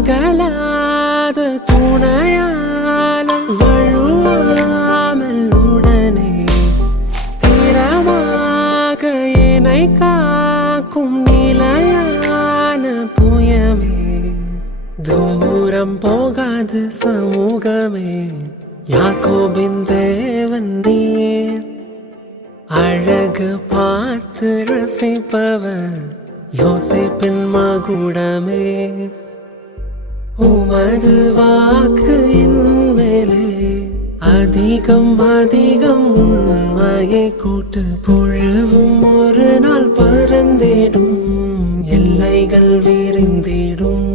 அகலாத துணையாலம் வழுவாமல் உடனே தீரமாக என்னை காக்கும் நிலையான புயமே தூரம் போகாது சமூகமே யாக்கோபின் தேவன் நீர் அழகு பார்த்து ரசிப்பவர் யோசேப்பின் மகுடமே உமது வாக்கு என் மேலே அதிகம் அதிகம் உண்மையை கூட்டு புழுவும் ஒரு நாள் பறந்திடும் எல்லைகள் விரிந்திடும்